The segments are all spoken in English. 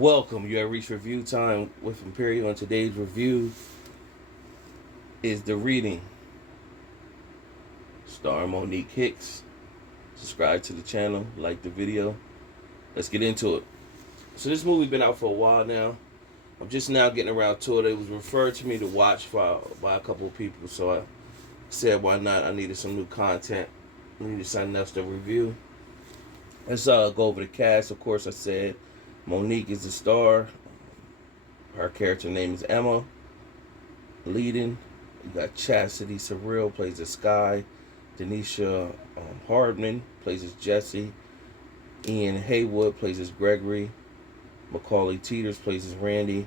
Welcome. You have reached review time with Imperial, and today's review is The Reading, starring Monique Hicks. Subscribe to the channel, like the video. Let's get into it. So this movie been out for a while now. I'm just now getting around to it. It was referred to me to watch by a couple of people, so I said, why not? I needed some new content. I needed something else to review. Let's go over the cast. Of course, I said Monique is the star. Her character name is Emma. Leading, you got Chastity Surreal plays as Sky. Denisha Hardman plays as Jesse. Ian Haywood plays as Gregory. Macaulay Teeters plays as Randy.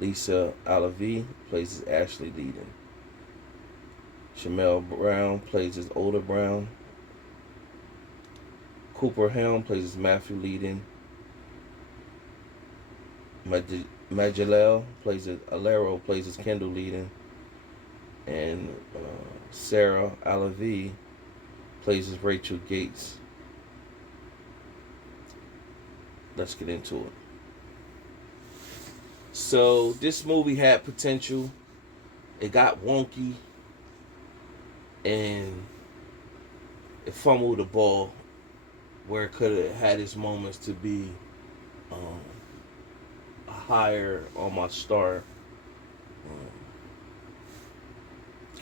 Lisa Alavi plays as Ashley Leading. Shamel Brown plays as Oda Brown. Cooper Helm plays as Matthew Leading. Majalel plays as Alero plays as Kendall Leading. And Sarah Alavi plays as Rachel Gates. Let's get into it. So this movie had potential. It got wonky, and it fumbled the ball where it could have had its moments to be higher on my star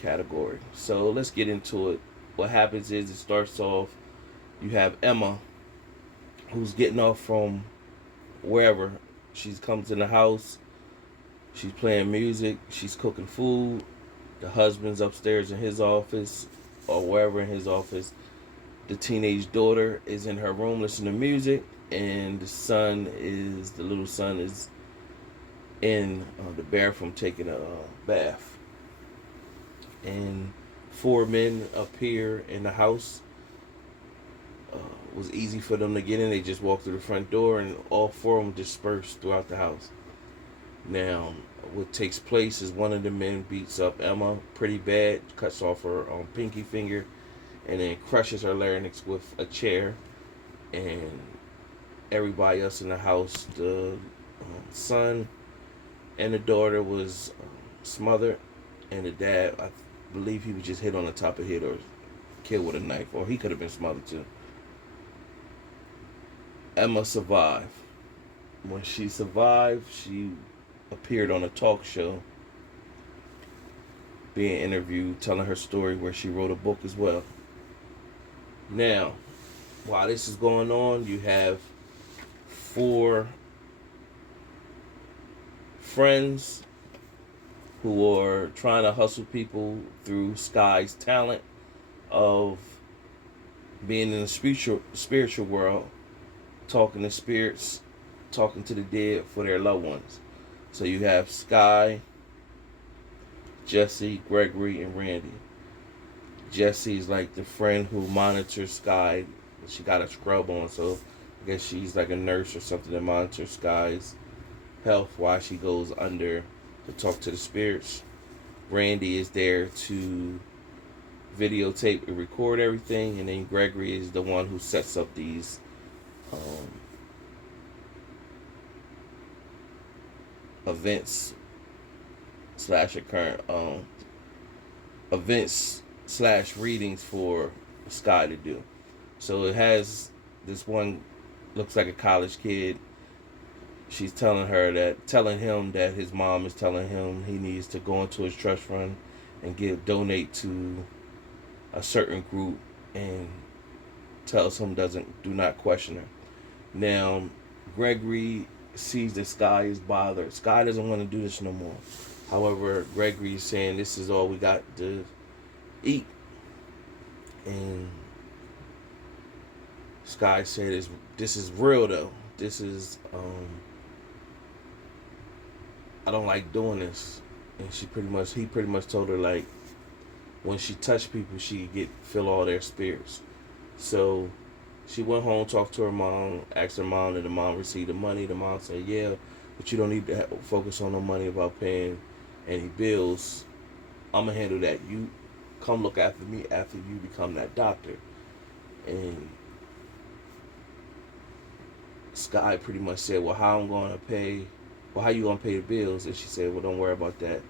category. So let's get into it. What happens is it starts off, you have Emma, who's getting off from wherever. She's comes in the house, she's playing music, she's cooking food. The husband's upstairs in his office or wherever in his office. The teenage daughter is in her room listening to music, and the little son is in the bathroom taking a bath. And four men appear in the house. It was easy for them to get in. They just walked through the front door, and all four of them dispersed throughout the house. Now, what takes place is one of the men beats up Emma pretty bad, cuts off her pinky finger, and then crushes her larynx with a chair. And everybody else in the house, the son and the daughter, was smothered, and the dad, I believe he was just hit on the top of the head or killed with a knife, or he could have been smothered too. Emma survived. When she survived, she appeared on a talk show, being interviewed, telling her story, where she wrote a book as well. Now, while this is going on, you have four friends who are trying to hustle people through Sky's talent of being in the spiritual world, talking to spirits, talking to the dead for their loved ones. So you have Sky, Jesse, Gregory, and Randy. Jesse is like the friend who monitors Sky. She got a scrub on, so I guess she's like a nurse or something that monitors Sky's health while she goes under to talk to the spirits. Randy is there to videotape and record everything, and then Gregory is the one who sets up these events slash current events slash readings for Sky to do. So it has this one, looks like a college kid. She's telling him that his mom is telling him he needs to go into his trust fund and donate to a certain group, and tells him do not question her. Now, Gregory sees that Sky is bothered. Sky doesn't want to do this no more. However, Gregory is saying this is all we got to eat. And Sky said this is real though. This is I don't like doing this. And he pretty much told her, like, when she touched people, she could feel all their spirits. So she went home, talked to her mom, asked her mom did the mom receive the money. The mom said, yeah, but you don't need to focus on no money about paying any bills. I'm going to handle that. You come look after me after you become that doctor. And Sky pretty much said, well, how I'm going to pay, well, how you going to pay the bills? And she said, well, don't worry about that.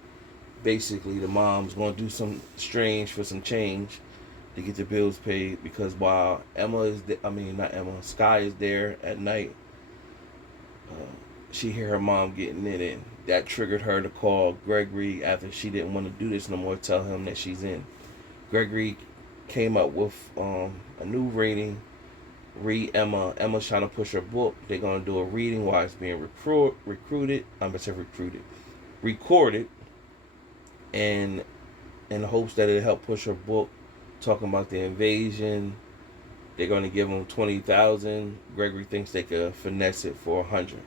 Basically, the mom's going to do some strange for some change to get the bills paid, because while Emma is, not Emma, Sky is there at night, she hear her mom getting in it. That triggered her to call Gregory after she didn't want to do this no more, tell him that she's in. Gregory came up with a new reading. Read Emma. Emma's trying to push her book. They're going to do a reading while it's being recorded, and in the hopes that it'll help push her book, talking about the invasion. They're going to give them 20,000. Gregory thinks they could finesse it for 100.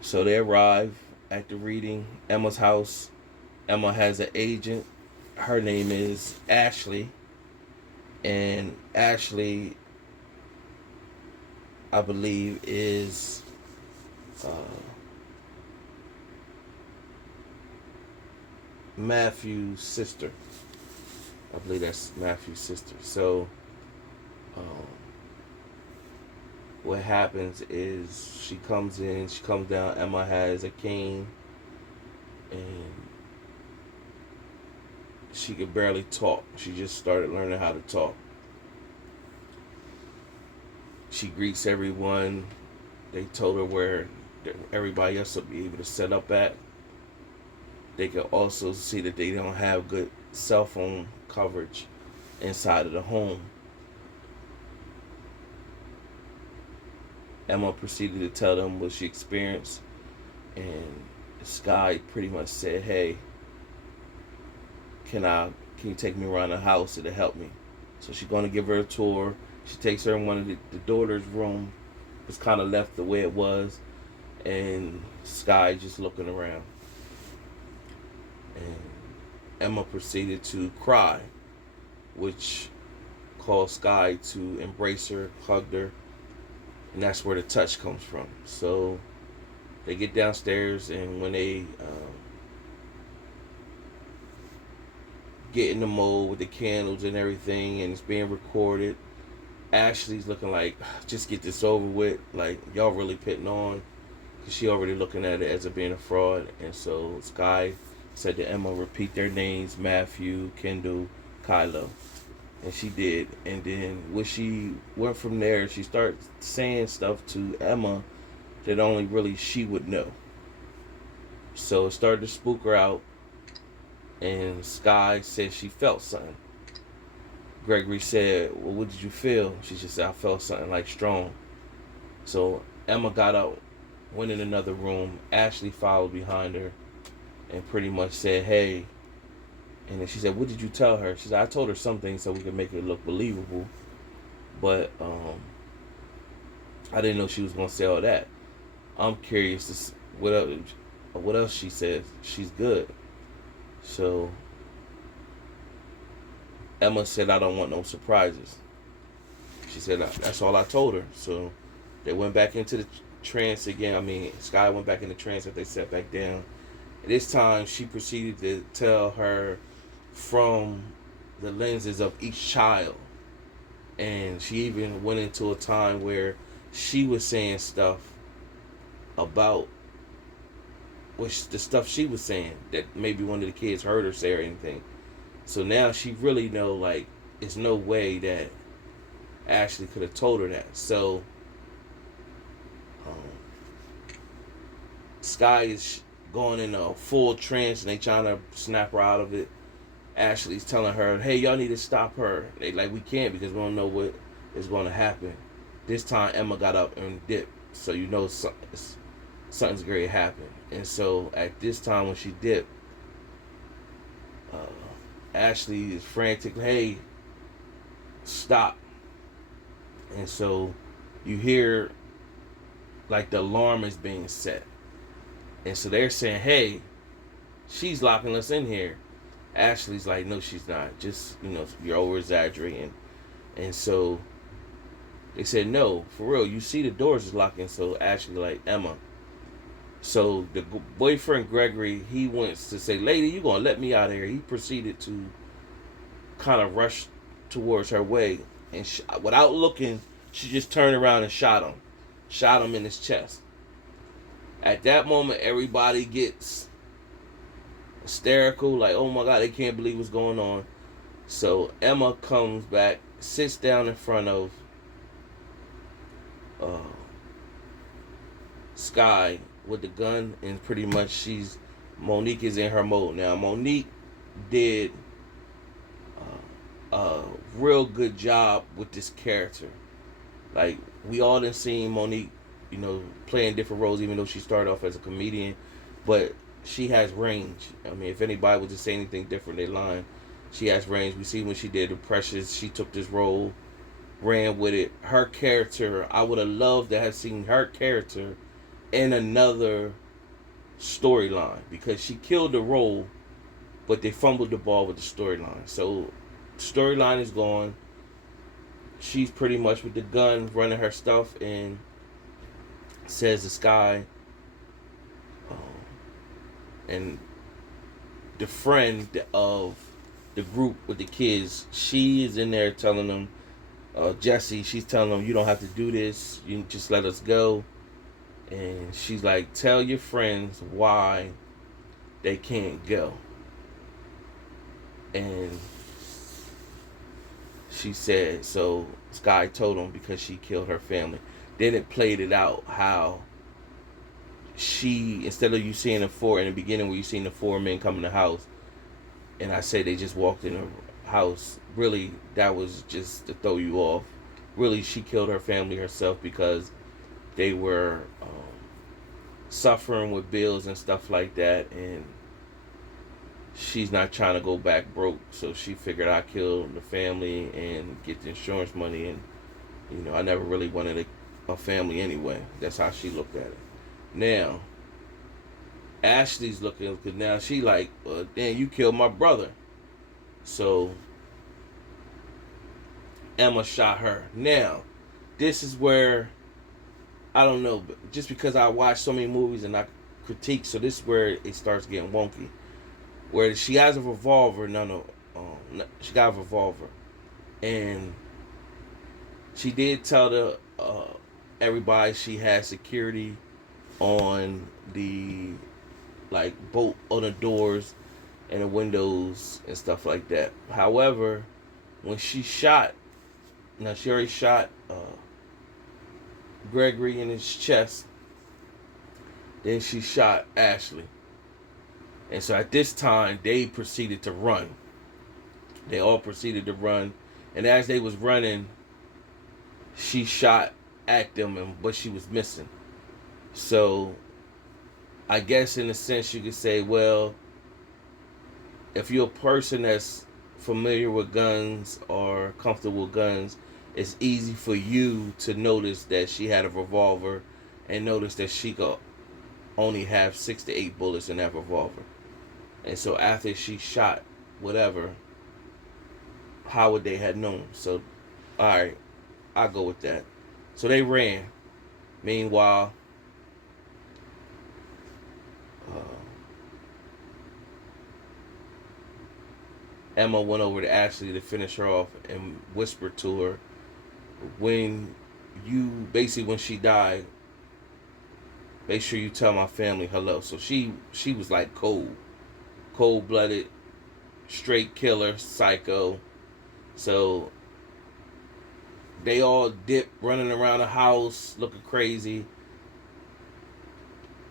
So they arrive at the reading, Emma's house. Emma has an agent. Her name is Ashley. And Ashley, I believe, is Matthew's sister. I believe that's Matthew's sister. So what happens is she comes down. Emma has a cane, and she could barely talk. She just started learning how to talk. She greets everyone. They told her where everybody else will be able to set up at. They can also see that they don't have good cell phone coverage inside of the home. Emma proceeded to tell them what she experienced, and Sky pretty much said, hey, can you take me around the house? It'll help me. So she's going to give her a tour. She takes her in one of the daughter's room. It's kind of left the way it was, and Sky just looking around. And Emma proceeded to cry, which caused Sky to embrace her, hugged her, and that's where the touch comes from. So they get downstairs, and when they get in the mode with the candles and everything, and it's being recorded, Ashley's looking like, just get this over with. Like, y'all really pitting on, because she already looking at it as it being a fraud. And so Sky said to Emma, repeat their names, Matthew, Kendall, Kylo. And she did. And then when she went from there, she started saying stuff to Emma that only really she would know. So it started to spook her out. And Sky said she felt something. Gregory said, well, what did you feel? She just said, I felt something like strong. So Emma got up, went in another room. Ashley followed behind her and pretty much said, hey. And then she said, what did you tell her? She said, I told her something so we could make it look believable. But I didn't know she was going to say all that. I'm curious to see what else she says. She's good. So Emma said, I don't want no surprises. She said, that's all I told her. So they went back into the trance again. Sky went back in the trance after they sat back down. And this time she proceeded to tell her from the lenses of each child. And she even went into a time where she was saying stuff about the stuff she was saying that maybe one of the kids heard her say or anything. So now she really know, like, there's no way that Ashley could have told her that. So Sky is going in a full trance, and they trying to snap her out of it. Ashley's telling her, hey, y'all need to stop her. They like, we can't, because we don't know what is going to happen. This time Emma got up and dipped, so you know something's going to happen. And so at this time when she dipped, Ashley is frantic, hey, stop. And so you hear like the alarm is being set. And so they're saying, hey, she's locking us in here. Ashley's like, no, she's not. Just, you're over exaggerating. And so they said, no, for real, you see the doors is locking. So Ashley like, Emma. So the boyfriend Gregory, he wants to say, lady, you gonna let me out of here. He proceeded to kind of rush towards her way, and without looking, she just turned around and shot him. shot him in his chest. At that moment, everybody gets hysterical, like, oh my God, they can't believe what's going on. So Emma comes back, sits down in front of uh, Sky with the gun, and pretty much Monique is in her mode. Now, Monique did a real good job with this character. Like, we all done seen Monique, playing different roles, even though she started off as a comedian, but she has range. I mean, if anybody was to say anything different, they lying. She has range. We see when she did The Precious, she took this role, ran with it. Her character, I would have loved to have seen her character in another storyline, because she killed the role, but they fumbled the ball with the storyline. So, storyline is gone. She's pretty much with the gun, running her stuff, and says to Sky, and the friend of the group with the kids, she is in there telling them, Jesse, she's telling them, you don't have to do this, you just let us go. And she's like, tell your friends why they can't go. And she said, so Sky told him because she killed her family. Then it played it out how she, instead of you seeing in the beginning where you seen the four men come in the house, and I say they just walked in the house, really that was just to throw you off. Really, she killed her family herself because they were suffering with bills and stuff like that, and she's not trying to go back broke, so she figured I'd kill the family and get the insurance money, and I never really wanted a family anyway. That's how she looked at it. Now Ashley's looking, because now she like, well, damn, you killed my brother. So Emma shot her. Now this is where, I don't know, but just because I watch so many movies and I critique, so this is where it starts getting wonky. Where she has a revolver, she got a revolver, and she did tell everybody she had security on the bolt on the doors and the windows and stuff like that. However, when she shot, she already shot Gregory in his chest. Then she shot Ashley. And so at this time, they proceeded to run. They all proceeded to run. And as they was running, she shot at them, but she was missing. So I guess in a sense you could say, well, if you're a person that's familiar with guns or comfortable with guns, it's easy for you to notice that she had a revolver and notice that she could only have 6 to 8 bullets in that revolver. And so after she shot whatever, how would they have known? So, alright, I'll go with that. So they ran. Meanwhile, Emma went over to Ashley to finish her off and whispered to her, when she died, make sure you tell my family hello. So she was like cold-blooded, straight killer, psycho. So they all dipped, running around the house, looking crazy.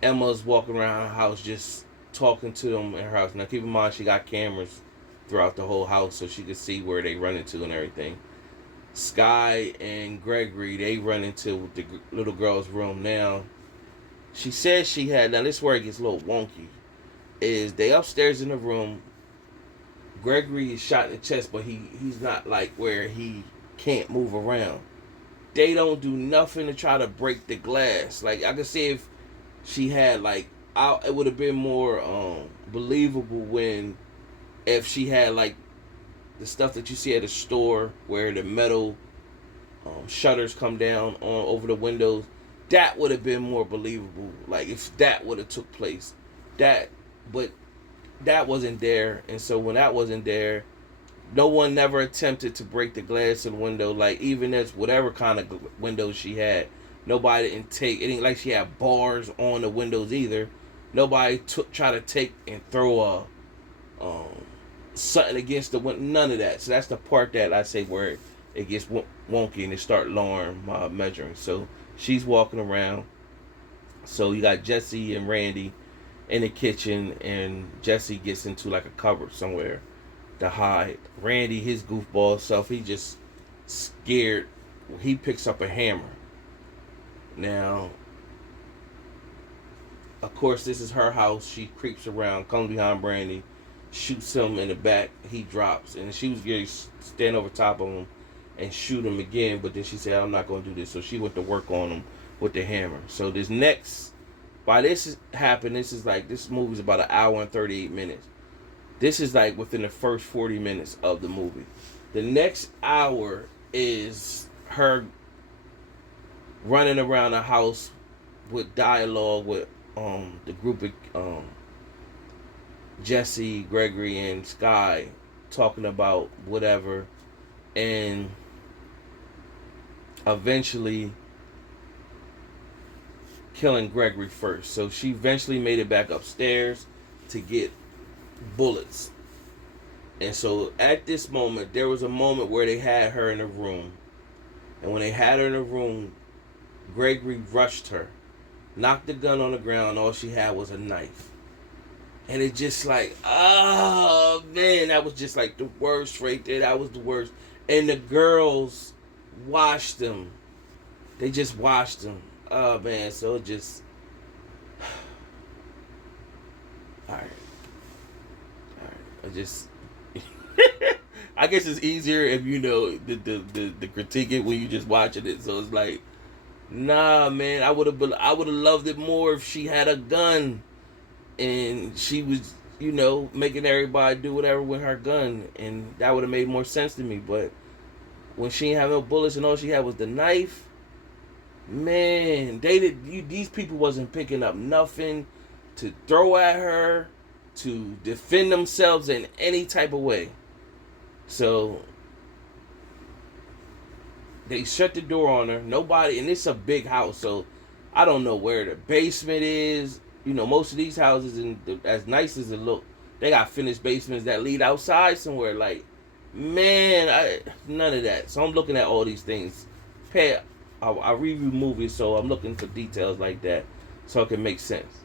Emma's walking around her house, just talking to them in her house. Now, keep in mind, she got cameras throughout the whole house, so she could see where they run into and everything. Sky and Gregory, they run into the little girl's room. Now, she says she had, now this is where it gets a little wonky, is they upstairs in the room. Gregory is shot in the chest, but he's not like where he can't move around. They don't do nothing to try to break the glass. Like, I could see if she had it would have been more believable if she had the stuff that you see at a store where the metal shutters come down over the windows. That would have been more believable. Like, if that would have took place. But that wasn't there. And so when that wasn't there, no one never attempted to break the glass in the window. Like, even as whatever kind of window she had, Nobody didn't take. It ain't like she had bars on the windows either. Nobody try to take and throw um, something against the window. None of that. So that's the part that I say where it gets wonky and it start lowering my measuring. So she's walking around. So you got Jesse and Randy in the kitchen, and Jesse gets into like a cupboard somewhere to hide. Randy, his goofball self, he just scared. He picks up a hammer. Now, of course, this is her house. She creeps around, comes behind Brandy, shoots him in the back. He drops, and she was going to stand over top of him and shoot him again. But then she said, "I'm not going to do this." So she went to work on him with the hammer. So this next, by this happened, this movie's about an hour and 38 minutes. This is like within the first 40 minutes of the movie. The next hour is her running around the house with dialogue with the group of Jesse, Gregory, and Sky talking about whatever, and eventually killing Gregory first. So she eventually made it back upstairs to get bullets. And so at this moment, there was a moment where they had her in a room. And when they had her in a room, Gregory rushed her, knocked the gun on the ground. All she had was a knife. And it just like, oh man, that was just like the worst right there. That was the worst. And the girls watched them. They just watched them. Oh man, so it just, all right. I just, I guess it's easier if you know the critique it when you just watching it. So it's like, nah, man, I would have loved it more if she had a gun and she was, making everybody do whatever with her gun, and that would have made more sense to me. But when she didn't have no bullets and all she had was the knife, man, these people wasn't picking up nothing to throw at her, to defend themselves in any type of way. So they shut the door on her. Nobody, and it's a big house, so I don't know where the basement is. Most of these houses, as nice as it look, they got finished basements that lead outside somewhere. Like, man, none of that. So I'm looking at all these things. I review movies, so I'm looking for details like that so it can make sense.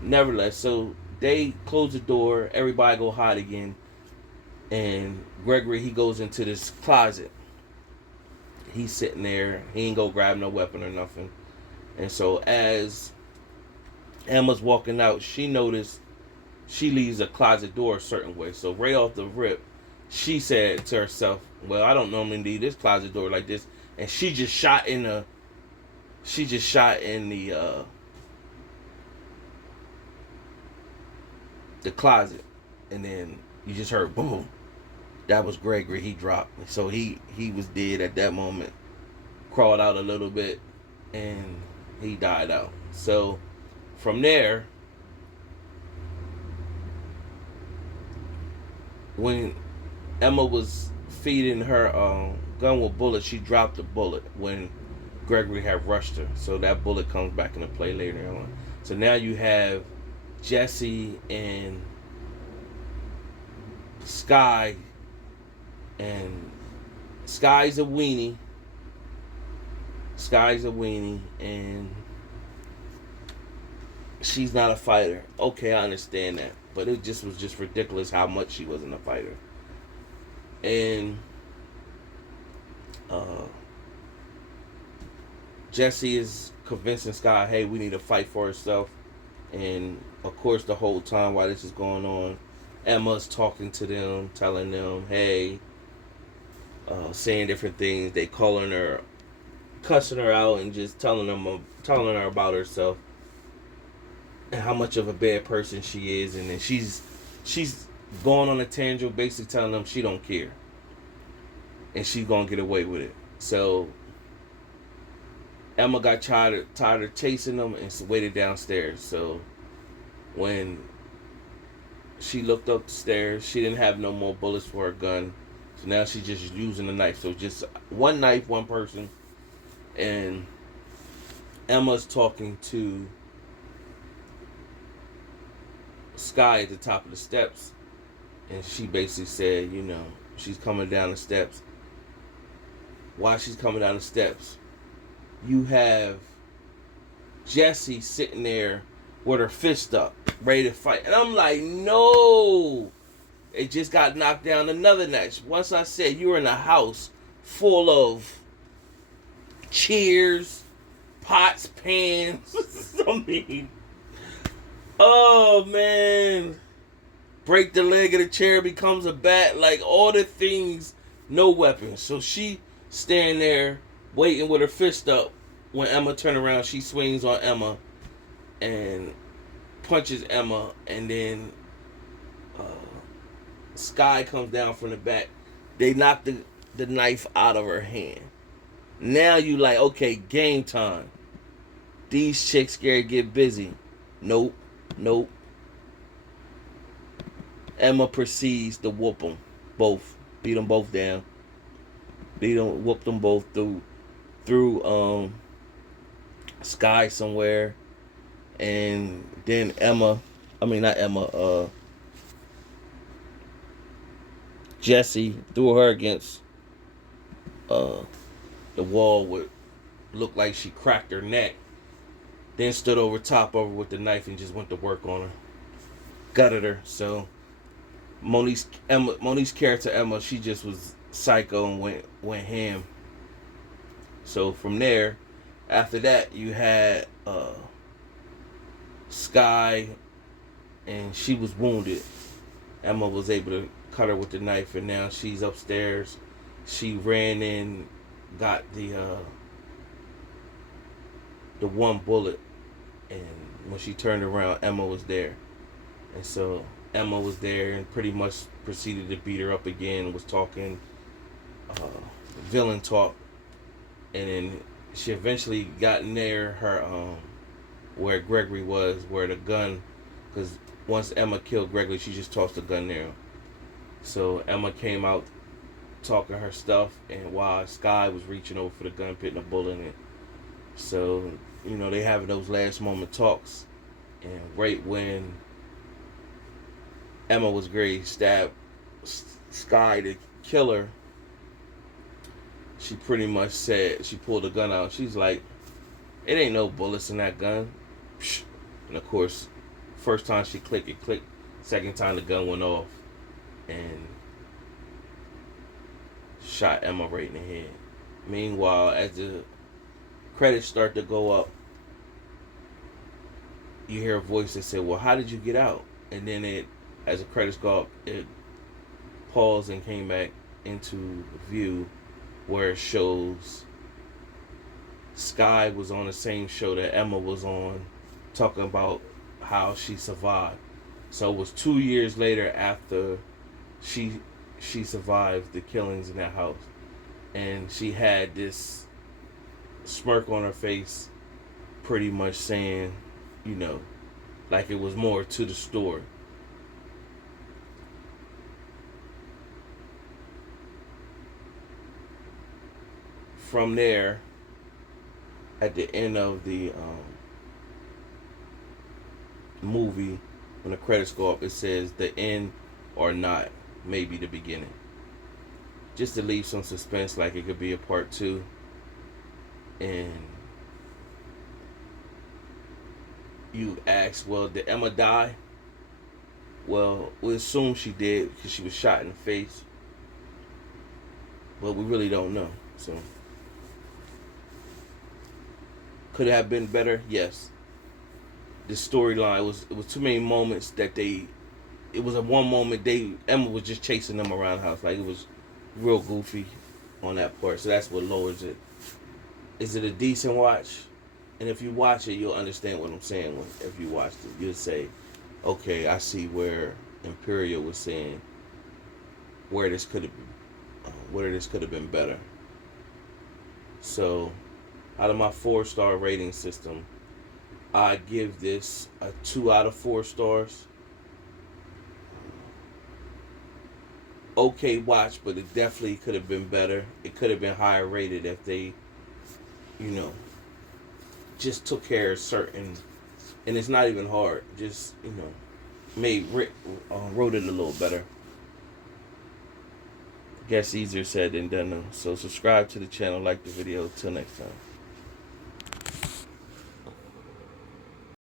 Nevertheless, so they close the door, everybody go hide again, and Gregory, he goes into this closet. He's sitting there, he ain't go grab no weapon or nothing. And so as Emma's walking out, she noticed she leaves a closet door a certain way. So right off the rip, she said to herself, well, I don't normally leave this closet door like this. And she just shot in the closet, and then you just heard boom. That was Gregory. He dropped. So he was dead at that moment. Crawled out a little bit, and he died out. So from there, when Emma was feeding her gun with bullets, she dropped the bullet when Gregory had rushed her. So that bullet comes back into play later on. So now you have Jesse and Sky, and Sky's a weenie, and she's not a fighter. Okay, I understand that, but it just was just ridiculous how much she wasn't a fighter. And Jesse is convincing Sky, hey, we need to fight for herself. And of course, the whole time while this is going on, Emma's talking to them, telling them, hey, saying different things. They calling her, cussing her out, and just telling her about herself and how much of a bad person she is. And then she's going on a tangent, basically telling them she don't care, and she's gonna get away with it. So Emma got tired of chasing them and waited downstairs. So when she looked up the stairs, she didn't have no more bullets for her gun. So now she's just using a knife. So just one knife, one person. And Emma's talking to Sky at the top of the steps, and she basically said, she's coming down the steps. While she's coming down the steps, you have Jessie sitting there with her fist up, ready to fight. And I'm like, no! It just got knocked down another notch. Once I said you were in a house full of chairs, pots, pans. I mean, oh man. Break the leg of the chair, becomes a bat. Like all the things, no weapons. So she standing there waiting with her fist up. When Emma turned around, she swings on Emma and punches Emma, and then Sky comes down from the back. They knock the knife out of her hand. Now you like, okay, game time. These chicks scared get busy. Nope. Emma proceeds to whoop them both. Beat them both down. Whoop them both through Sky somewhere. And then Jessie threw her against the wall with looked like she cracked her neck. Then stood over top of her with the knife and just went to work on her. Gutted her. So Monique's character Emma, she just was psycho and went ham. So from there, after that, you had Sky, and she was wounded. Emma was able to cut her with the knife, and now she's upstairs. She ran in, got the one bullet, and when she turned around, Emma was there. And so Emma was there and pretty much proceeded to beat her up again, was talking villain talk, and then she eventually got near her where Gregory was, where the gun, because once Emma killed Gregory, she just tossed the gun there. So Emma came out talking her stuff, and while Sky was reaching over for the gun, putting a bullet in it. So, they having those last moment talks, and right when Emma was ready to stab Sky to kill her, she pretty much said, she pulled the gun out. She's like, it ain't no bullets in that gun. And of course, first time she clicked, it clicked. Second time the gun went off and shot Emma right in the head. Meanwhile, as the credits start to go up, you hear a voice that said, well, how did you get out? And then as the credits go up, it paused and came back into view where it shows Sky was on the same show that Emma was on, talking about how she survived. So it was 2 years later after she survived the killings in that house, and she had this smirk on her face, pretty much saying, like it was more to the story. From there, at the end of the movie, when the credits go up, it says the end or not, maybe the beginning. Just to leave some suspense, like it could be a part 2. And you ask, well, did Emma die? Well, we assume she did because she was shot in the face. But we really don't know. So, could it have been better? Yes. The storyline it was too many moments that it was a one moment Emma was just chasing them around the house. Like, it was real goofy on that part. So that's what lowers it. Is it a decent watch? And if you watch it, you'll understand what I'm saying. If you watched it, you'll say, okay, I see where Imperial was saying where this could have been better. So, out of my 4-star rating system, I give this a 2 out of 4 stars. Okay watch, but it definitely could have been better. It could have been higher rated if they, just took care of certain, and it's not even hard. Just wrote it a little better. Guess easier said than done though. So subscribe to the channel, like the video. Till next time.